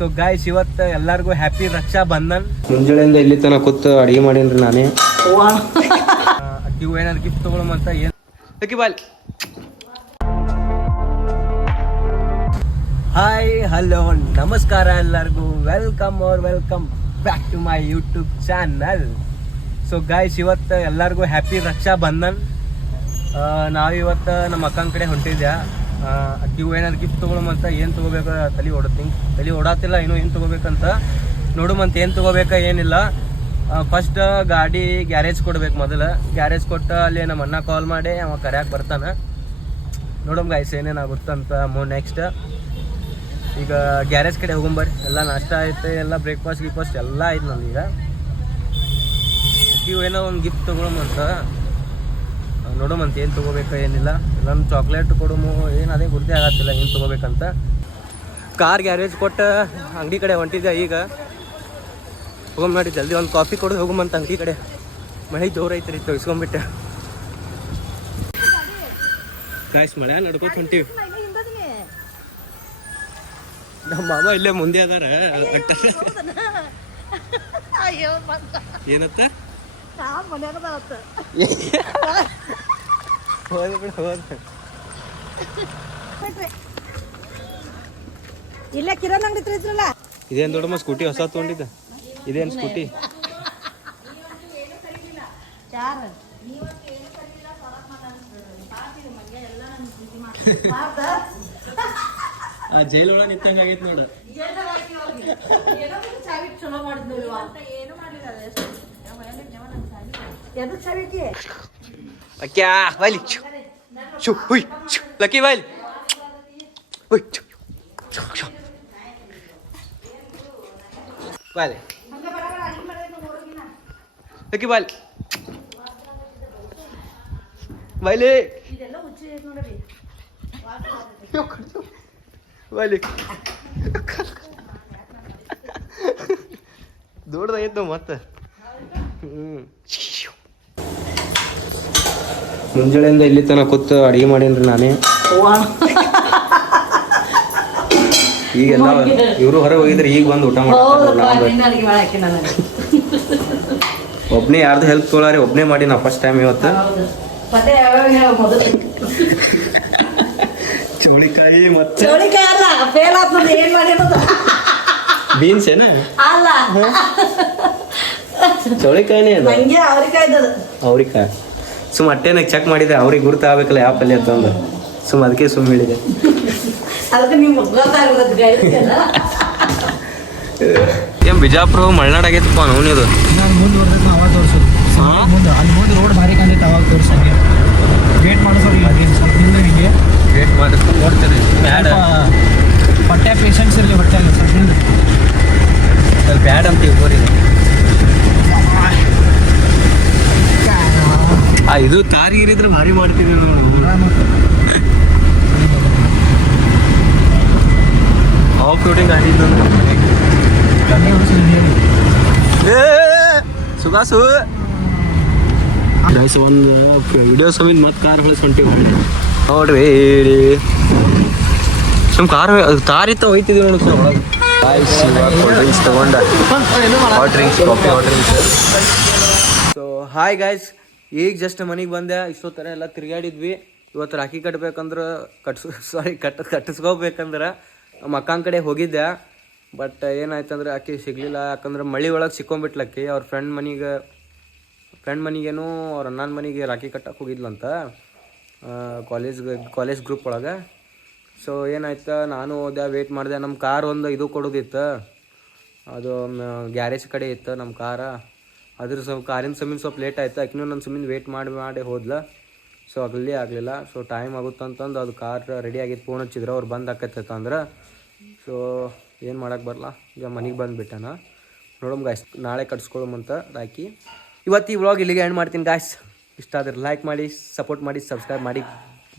So guys ಇವತ್ತು ಎಲ್ಲರಿಗೂ happy Raksha Bandhan. ಮುಂಜಾನೆಯಿಂದ ಇಲ್ಲಿ ತನಕ ಕೂತು ಅಡಿಗೆ ಮಾಡೀನ್ರಿ ನಾನೇ. ಅಕ್ಕಿಗೂ ಏನಾದ್ರು ಗಿಫ್ಟ್ ತಗೊಳಮಂತ ಏನು ಅಕ್ಕಿ ಬಾಲ್. ಹಾಯ್ ಹಲೋ ನಮಸ್ಕಾರ ಎಲ್ಲರಿಗೂ, welcome back to my YouTube channel. So guys ಇವತ್ತು ಎಲ್ಲರಿಗೂ ಹ್ಯಾಪಿ ರಕ್ಷಾ ಬಂಧನ್. ನಾವಿವತ್ತು ನಮ್ಮ ಅಕ್ಕನ ಕಡೆ ಹೊಂಟಿದ್ಯಾ. ಅಕ್ಕಿಗೂ ಏನಾದ್ರು ಗಿಫ್ಟ್ ತೊಗೊಳಮಂತ ಏನು ತೊಗೋಬೇಕು ತಲೆ ಓಡಾತಿಲ್ಲ ಇನ್ನೂ ಏನು ತೊಗೋಬೇಕಂತ ನೋಡುಮಂತ ಏನು ತೊಗೋಬೇಕ ಏನಿಲ್ಲ. ಫಸ್ಟ್ ಗಾಡಿ ಗ್ಯಾರೇಜ್ ಕೊಡ್ಬೇಕು. ಮೊದಲು ಗ್ಯಾರೇಜ್ ಕೊಟ್ಟು ಅಲ್ಲಿ ನಮ್ಮ ಅಣ್ಣ ಕಾಲ್ ಮಾಡಿ ಅವ ಕರ್ಯಾಕೆ ಬರ್ತಾನೆ. ನೋಡಮ್ ಗಾಯ್ಸ್ ಏನೇನಾಗುತ್ತಂತ ನೆಕ್ಸ್ಟ್. ಈಗ ಗ್ಯಾರೇಜ್ ಕಡೆ ಹೋಗೊಂಬರ್ರಿ. ಎಲ್ಲ ನಾಷ್ಟ ಐತೆ, ಎಲ್ಲ ಬ್ರೇಕ್ಫಾಸ್ಟ್ ಎಲ್ಲ ಆಯ್ತು ನಮ್ಗೆ. ಈಗ ಅಕ್ಕಿಗೂ ಏನೋ ಒಂದು ಗಿಫ್ಟ್ ತೊಗೊಳಮಂತ ನೋಡೋಮಂತ ಏನು ತೊಗೋಬೇಕು ಏನಿಲ್ಲ. ಎಲ್ಲಾನು ಚಾಕ್ಲೇಟ್ ಕೊಡಮು ಏನು ಅದೇ ಗುರ್ತಿ ಆಗತ್ತಿಲ್ಲ ಏನು ತೊಗೋಬೇಕಂತ. ಕಾರ್ ಗ್ಯಾರೇಜ್ ಕೊಟ್ಟು ಅಂಗಡಿ ಕಡೆ ಹೊಂಟಿದ್ದೆ. ಈಗ ಹೋಗಮ್ ನೋಡಿ, ಜಲ್ದಿ ಒಂದು ಕಾಫಿ ಕೊಡೋದು ಹೋಗಮಂತ ಅಂಗಡಿ ಕಡೆ. ಮಳೆ ಜೋರು ಐತ್ರಿ, ತೆಗಿಸ್ಕೊಂಬಿಟ್ಟೆ. ಗಾಯ್ಸ್ ಮಳೆ ನಡ್ಕೋತ ಹೊಂಟಿವಿ. ನಮ್ಮ ಮಾಮ ಇಲ್ಲೇ ಮುಂದೆ ಅದಾರ. ಏನತ್ತ ಇಲ್ಲ ಕಿರಣ್ ಅಂಗಡಿ ಇದ್ರಲ್ಲ. ಇದೇನ್ ದೊಡ್ಡಮ್ಮ ಸ್ಕೂಟಿ ಹೊಸ ತಗೊಂಡಿದ್ದ? ಇದೇನು ಸ್ಕೂಟಿ? ಜೈಲ್ ಒಳಗೆ ನಿಂತಂಗ ಆಗೈತಿ ನೋಡು. ಅಕ್ಯಾ ಬೈಲಿ ಶು ಹುಯ್ ಲಕ್ಕಿ ಬೈಲಿ ಹುಯ್ ಬಾಯ್ ಲಕ್ಕಿ ಬಾಯ್ ಬಾಯ್ಲಿ ಬಾಯ್ಲಿ ದೊಡ್ಡದಾಗೈತೆ ಮತ್ತೆ. ಮುಂಜಾನೆಯಿಂದ ಇಲ್ಲಿ ತನಕ ಕೂತು ಅಡಿಗೆ ಮಾಡೀನ್ರಿ ನಾನೇ. ಈಗೆಲ್ಲ ಇವರು ಹೊರಗೆ ಹೋಗಿದ್ರೆ ಈಗ ಬಂದು ಊಟ ಮಾಡ್ತಾರೆ. ಒಬ್ನೇ ಯಾರ್ದು ಹೆಲ್ಪ್ ತೊಗೊಳಾರಿ, ಒಬ್ನೇ ಮಾಡಿ ನಾ ಫಸ್ಟ್ ಟೈಮ್ ಇವತ್ತು. ಚೌಳಿಕಾಯಿ ಮತ್ತೆ ಬೀನ್ಸ್ ಏನ ಚೌಳಿಕಾಯಿನೇ ಅದ. ಅವ್ರಿಕಾಯಿ ಸುಮ್ ಅಟ್ಟೆನಾಗ ಚೆಕ್ ಮಾಡಿದೆ, ಅವ್ರಿಗೆ ಗುರ್ತ ಆಗ್ಬೇಕಲ್ಲ ಯಾವ ಪಲ್ಯ ಅಂತಂದು ಸುಮ್ ಅದಕ್ಕೆ ಸುಮ್ ಹೇಳಿದೆ. ಏನ್ ಬಿಜಾಪುರ ಮಲೆನಾಡ್ ಆಗೈತಪ್ಪ ಅವನಿದು. ಮುಂದೆ ಬರ್ತೈತೆ ಅವಾಗ ತೋರಿಸೋದು. ಅಲ್ಲಿ ಮುಂದೆ ರೋಡ್ ಭಾರಿ ಕಾಣ್ತೈತೆ ಅವಾಗ ತೋರಿಸಂಗೆ. ವೇಟ್ ಮಾಡಿಸೋರಿಲ್ಲ ಸ್ವಲ್ಪ ಹಿಂದೆ ಹಿಂಗೆ ವೇಟ್ ಮಾಡಿಸ್ಕೊಂಡು ನೋಡ್ತೀರಿ. ಹೊಟ್ಟೆ ಪೇಷಂಟ್ಸ್ ಇರಲಿ, ಹೊಟ್ಟೆ ಅಲ್ಲ ಸ್ವಲ್ಪ ಹಿಂದೆ ಸ್ವಲ್ಪ ಬ್ಯಾಡ್ ಅಂತೀವಿ ಬೋರಿಗೆ. ಇದು ತಾರಿಗಿರಿದ್ರೆ ಭಾರಿ ಮಾಡ್ತೀವಿ ಆಫ್ ರೋಡಿಂಗ್ ಆಗಿದ್ದು ಸುಗಾಸು ಒಂದು ವಿಡಿಯೋ ಸಮೇತ ಮತ್ತೆ ಕಾರ್ ಹೊಳಿಸ್ಕೊಂತೀವಿ ನೋಡ್ರಿ. ಸುಮ್ ತಾರಿತ್ತ ಹೋಯ್ತಿದ್ವಿ ನೋಡಿ ಸರ್ ಒಳಗೆ. ಕೋಲ್ಡ್ ಡ್ರಿಂಕ್ಸ್ ತಗೊಂಡ hot drinks, coffee hot drinks. So hi guys, ಈಗ ಜಸ್ಟ್ ಮನೆಗೆ ಬಂದೆ. ಇಷ್ಟೊತ್ತರ ಎಲ್ಲ ತಿರುಗಾಡಿದ್ವಿ. ಇವತ್ತು ರಾಖಿ ಕಟ್ಬೇಕಂದ್ರೆ ಕಟ್ಟಿಸ್ಕೋಬೇಕಂದ್ರೆ ನಮ್ಮ ಅಕ್ಕನ ಕಡೆ ಹೋಗಿದ್ದೆ. ಬಟ್ ಏನಾಯ್ತಂದ್ರೆ ಆಕೆ ಸಿಗಲಿಲ್ಲ. ಯಾಕಂದ್ರೆ ಮಳೆ ಒಳಗೆ ಸಿಕ್ಕೊಂಬಿಟ್ಲಕ್ಕಿ. ಅವ್ರ ಫ್ರೆಂಡ್ ಮನೆಗೇನು ಅವ್ರ ಅಣ್ಣನ ಮನೆಗೆ ರಾಖಿ ಕಟ್ಟಕ್ಕೆ ಹೋಗಿದ್ಲಂತ ಕಾಲೇಜ್ ಗ್ರೂಪ್ ಒಳಗೆ. ಸೊ ಏನಾಯ್ತು, ನಾನು ಹೋದೆ, ವೇಟ್ ಮಾಡಿದೆ. ನಮ್ಮ ಕಾರ್ ಒಂದು ಇದು ಕೊಡೋದಿತ್ತು, ಅದು ಗ್ಯಾರೇಜ್ ಕಡೆ ಇತ್ತು ನಮ್ಮ ಕಾರ. ಅದ್ರ ಕಾರಿನ ಸಮಿನ್ ಸ್ವಲ್ಪ ಲೇಟ್ ಆಯ್ತು. ಆಕಿನೂ ನನ್ನ ಸುಮ್ಮನೆ ವೇಟ್ ಮಾಡಿ ಹೋದ್ಲ. ಸೊ ಅಲ್ಲಿ ಆಗಲಿಲ್ಲ. ಸೊ ಟೈಮ್ ಆಗುತ್ತಂತಂದು ಅದು ಕಾರ್ ರೆಡಿ ಆಗಿದ್ದು ಫೋನ್ ಹಚ್ಚಿದ್ರು, ಅವ್ರು ಬಂದು ಆಕೈತೈತೆ ಅಂದ್ರೆ. ಸೊ ಏನು ಮಾಡೋಕ್ಕೆ ಬರಲ್ಲ, ಈಗ ಮನೆಗೆ ಬಂದುಬಿಟ್ಟಾನ. ನೋಡಮ್ ಗಾಯ್ಸ್, ನಾಳೆ ಕಟ್ಸ್ಕೊಳಮಂತ ರಾಕಿ. ಇವತ್ತು ಈ ವ್ಲಾಗ್ ಇಲ್ಲಿಗೆ ಎಂಡ್ ಮಾಡ್ತೀನಿ ಗಾಯ್ಸ್. ಇಷ್ಟ ಆದ್ರೆ ಲೈಕ್ ಮಾಡಿ, ಸಪೋರ್ಟ್ ಮಾಡಿ, ಸಬ್ಸ್ಕ್ರೈಬ್ ಮಾಡಿ.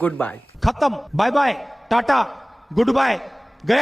ಗುಡ್ ಬಾಯ್. ಖತಮ್. ಬಾಯ್ ಬಾಯ್, ಟಾಟಾ, ಗುಡ್ ಬಾಯ್, ಗಯಾ.